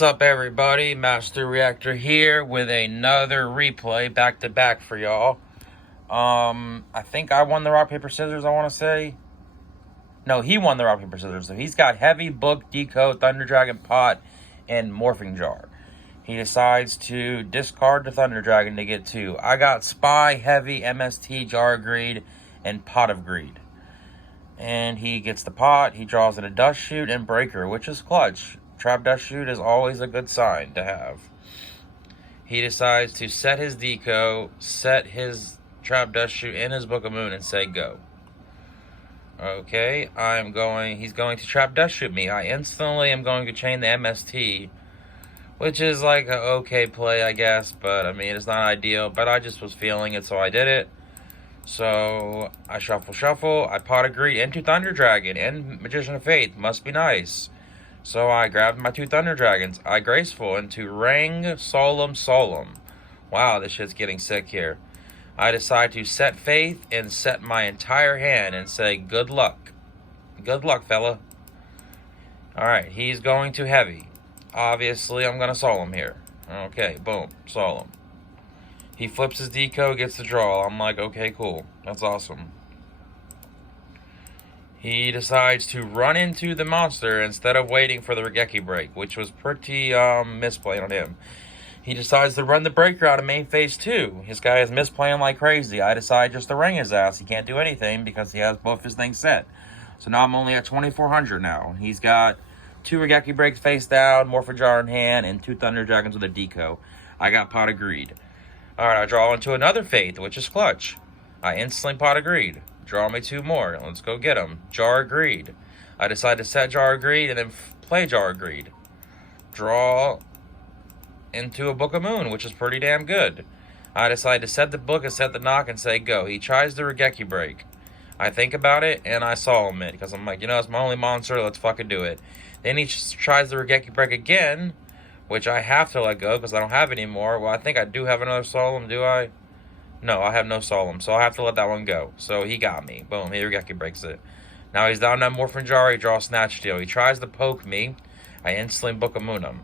What's up, everybody? Master Reactor here with another replay back to back for y'all. I think I won the rock paper scissors. I want to say no, he won the rock paper scissors. So he's got heavy, book, deco, thunder dragon, pot, and morphing jar. He decides to discard the thunder dragon to get two. I got spy, heavy, MST, jar of greed, and pot of greed. And he gets the pot. He draws in a dust shoot and breaker, which is clutch. Trap Dustshooted is always a good sign to have. He decides to set his deco, set his Trap Dustshooted in his Book of Moon, and say go. Okay, he's going to Trap Dustshoot me. I instantly am going to chain the MST, which is like an okay play, I guess, but I mean, it's not ideal, but I just was feeling it, so I did it. So, I shuffle, I pot of greed into Thunder Dragon and Magician of Faith, must be nice. So I grabbed my two Thunder Dragons. I graceful into Ring, Solemn. Wow, this shit's getting sick here. I decide to set Faith and set my entire hand and say, good luck. Good luck, fella. Alright, he's going to heavy. Obviously, I'm going to Solemn here. Okay, boom, Solemn. He flips his deco, gets the draw. I'm like, okay, cool. That's awesome. He decides to run into the monster instead of waiting for the Regeki break, which was pretty misplayed on him. He decides to run the breaker out of main phase 2. His guy is misplaying like crazy. I decide just to ring his ass. He can't do anything because he has both his things set. So now I'm only at 2400 now. He's got two Regeki breaks face down, Morphin Jar in hand, and two Thunder Dragons with a deco. I got pot of greed. Alright, I draw into another Faith, which is clutch. I instantly pot of greed. Draw me two more. Let's go get them. Jar of Greed. I decide to set Jar of Greed and then play Jar of Greed. Draw into a Book of Moon, which is pretty damn good. I decide to set the book and set the knock and say go. He tries the Regeki break. I think about it and I Solemn it because I'm like, you know, it's my only monster. Let's fucking do it. Then he tries the Regeki break again, which I have to let go because I don't have any more. Well, I think I do have another Solemn, do I? No, I have no Solemn, so I'll have to let that one go. So he got me. Boom, he Regeki breaks it. Now he's down that Morphin Jar, he draws Snatch Steal. He tries to poke me. I instantly Book of Moon him.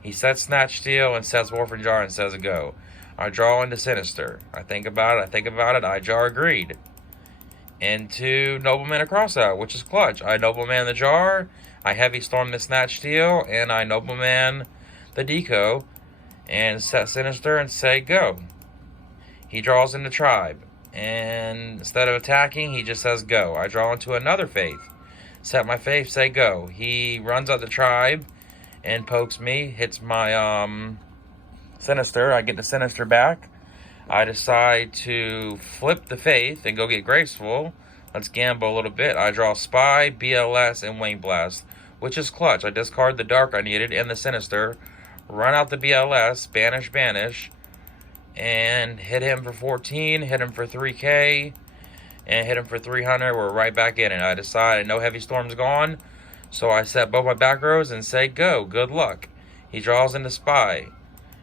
He sets Snatch Steal and sets Morphin Jar and says go. I draw into Sinister. I think about it, I Jar Greed. Into Nobleman a Crossout, which is clutch. I Nobleman the Jar, I Heavy Storm the Snatch Steal, and I Nobleman the Deco, and set Sinister and say go. He draws into Tribe, and instead of attacking, he just says go. I draw into another Faith. Set my Faith, say go. He runs out the Tribe and pokes me, hits my Sinister. I get the Sinister back. I decide to flip the Faith and go get Graceful. Let's gamble a little bit. I draw Spy, BLS, and Wing Blast, which is clutch. I discard the Dark I needed and the Sinister. Run out the BLS, banish, and hit him for 14, hit him for 3k, and hit him for 300. We're right back in it. I decided no Heavy Storm's gone, so I set both my back rows and say go. Good luck. He draws into Spy,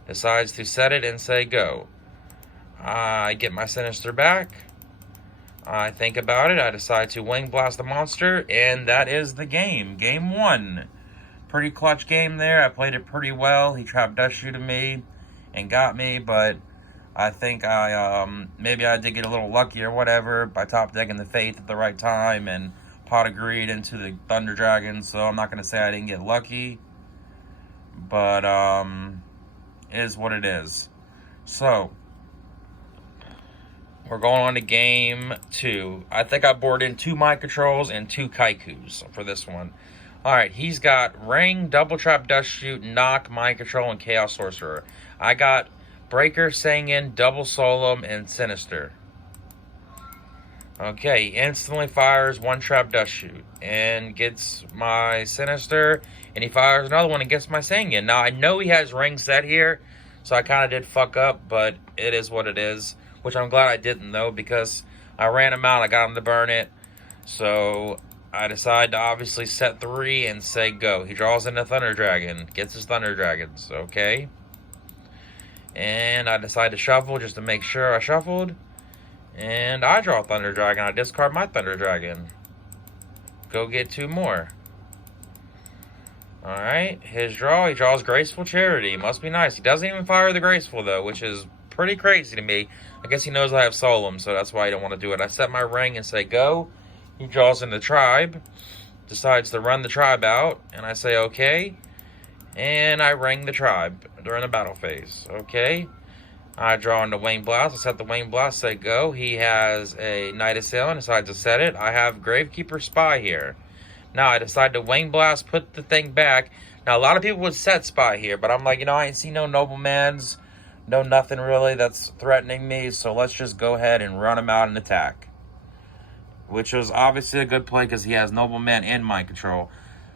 decides to set it and say go. I get my Sinister back. I think about it. I decide to Wing Blast the monster, and that is the game. Game 1. Pretty clutch game there. I played it pretty well. He Trap Dustshooted me and got me, but I think maybe I did get a little lucky or whatever by top decking the Faith at the right time and pot of greed into the Thunder Dragon, so I'm not going to say I didn't get lucky, but it is what it is. So, we're going on to game 2. I think I bored in 2 Mind Controls and 2 Kaikus for this one. Alright, he's got Ring, Double Trap Dustshoot, Knock, Mind Control, and Chaos Sorcerer. I got Breaker, Sangin, Double Solemn, and Sinister. Okay, he instantly fires 1 Trap Dustshoot and gets my Sinister, and he fires another one and gets my Sangin. Now, I know he has Ring set here, so I kind of did fuck up, but it is what it is, which I'm glad I didn't, though, because I ran him out, I got him to burn it, so I decide to obviously set 3 and say go. He draws into Thunder Dragon, gets his Thunder Dragons, okay? And I decide to shuffle just to make sure I shuffled. And I draw Thunder Dragon. I discard my Thunder Dragon. Go get 2 more. Alright, his draw, he draws Graceful Charity. Must be nice. He doesn't even fire the Graceful, though, which is pretty crazy to me. I guess he knows I have solemn, so that's why I don't want to do it. I set my ring and say go. He draws in the tribe, decides to run the tribe out, and I say okay. And I ring the tribe during the battle phase. Okay. I draw into Wing Blast. I set the Wing Blast, say go. He has a Knight Assailant, decides to set it. I have Gravekeeper Spy here. Now I decide to Wing Blast, put the thing back. Now a lot of people would set Spy here, but I'm like, I ain't see no noblemans, no nothing really that's threatening me, so let's just go ahead and run him out and attack. Which was obviously a good play because he has nobleman in mind control.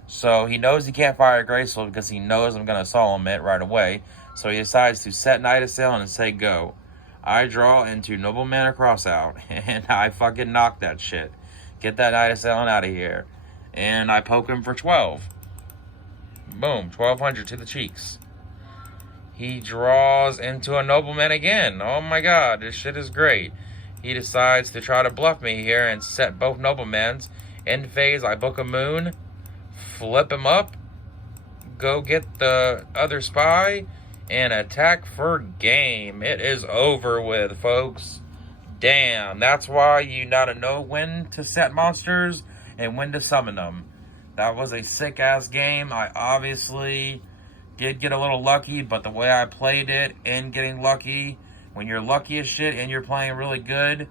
So he knows he can't fire a Graceful because he knows I'm going to solemn it right away. So he decides to set Knight Assailant and say go. I draw into Nobleman Across out, and I fucking knock that shit. Get that Knight Assailant out of here. And I poke him for 12. Boom, 1200 to the cheeks. He draws into a Nobleman again. Oh my god, this shit is great. He decides to try to bluff me here and set both Noblemans. End phase, I book a Moon. Flip him up, go get the other Spy, and attack for game. It is over with, folks. Damn, that's why you gotta know when to set monsters and when to summon them. That was a sick-ass game. I obviously did get a little lucky, but the way I played it and getting lucky, when you're lucky as shit and you're playing really good,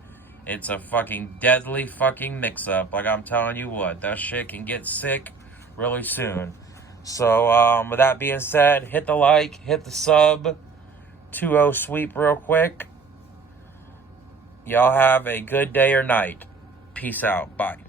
it's a fucking deadly fucking mix-up. Like I'm telling you what, that shit can get sick really soon. So with that being said, hit the like, hit the sub, 2-0 sweep real quick. Y'all have a good day or night. Peace out. Bye.